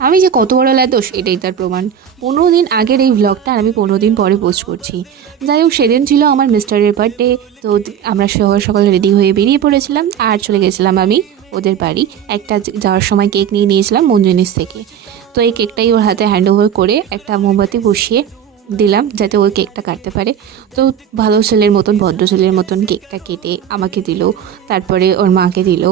আমি যে কত বড় ল্যাদোস এটাই তার প্রমাণ। 15 দিন আগের এই ভ্লগটা আমি 15 দিন পরে পোস্ট করছি। যাই হোক, সেদিন ছিল আমার মিস্টারের বার্থডে। তো আমরা সকাল সকাল রেডি হয়ে বেরিয়ে পড়েছিলাম আর চলে গেছিলাম আমি ওদের বাড়ি। একটা যাওয়ার সময় কেক নিয়ে নিয়েছিলাম মঞ্জুনিস থেকে। তো এই কেকটাই ওর হাতে হ্যান্ড ওভার করে একটা মোমবাতি বসিয়ে দিলাম যাতে ওই কেকটা কাটতে পারে। তো ভালো ছেলের মতন, ভদ্র ছেলের মতন কেকটা কেটে আমাকে দিল, তারপরে ওর মাকে দিল।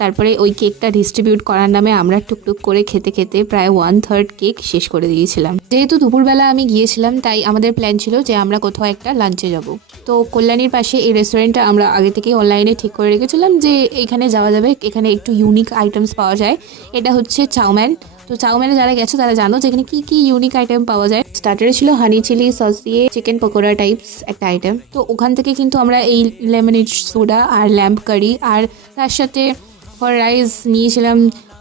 তারপরে ওই কেকটা ডিস্ট্রিবিউট করার নামে আমরা টুকটুক করে খেতে খেতে প্রায় 1/3 কেক শেষ করে দিয়েছিলাম। যেহেতু দুপুরবেলা আমি গিয়েছিলাম, তাই আমাদের প্ল্যান ছিল যে আমরা কোথাও একটা লাঞ্চে যাব। তো কল্যাণীর পাশে এই রেস্টুরেন্টটা আমরা আগে থেকেই অনলাইনে ঠিক করে রেখেছিলাম যে এখানে যাওয়া যাবে, এখানে একটু ইউনিক আইটেমস পাওয়া যায়। এটা হচ্ছে চাউম্যান। তো চাউম্যানে যারা গেছো তারা জানো যে এখানে কি ইউনিক আইটেম পাওয়া যায়। স্টার্টারে ছিল হানি চিলি সস দিয়ে চিকেন পকোড়া টাইপস একটা আইটেম। তো ওখান থেকে কিন্তু আমরা এই লেমনেড সোডা আর ল্যাম্প কারি আর তার সাথে ফর রাইস নিয়েছিলাম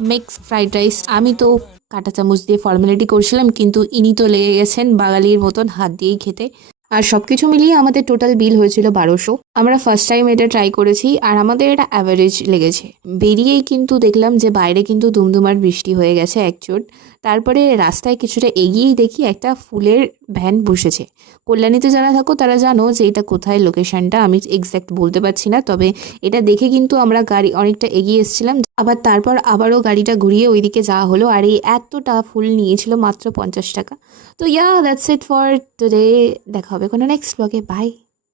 মিক্স ফ্রাইড রাইস। আমি তো কাঁটা চামচ দিয়ে ফর্মালিটি করছিলাম, কিন্তু ইনি তো লেগে গেছেন বাঙালির মতন হাত দিয়েই খেতে। আর সব কিছু মিলিয়ে আমাদের টোটাল বিল হয়েছিল 1200। আমরা ফার্স্ট টাইম এটা ট্রাই করেছি আর আমাদের এটা অ্যাভারেজ লেগেছে। বেরিয়েই কিন্তু দেখলাম যে বাইরে কিন্তু দুমদুমার বৃষ্টি হয়ে গেছে একচোট। তারপরে রাস্তায় কিছুটা এগিয়েই দেখি একটা ফুলের ভ্যান বসেছে। কল্যাণীতে যারা থাকো তারা জানো যে এটা কোথায় লোকেশনটা, আমি এক্স্যাক্ট বলতে পারছি না। তবে এটা দেখে কিন্তু আমরা গাড়ি অনেকটা এগিয়ে এসেছিলাম, আবার তারপর আবারও গাড়িটা ঘুরিয়ে ওইদিকে যাওয়া হলো। আর এই এতটা ফুল নিয়েছিল মাত্র 50 টাকা। তো দ্যাটস ইট ফর টুডে। দেখা হবে কোনো নেক্সট ব্লগে। বাই।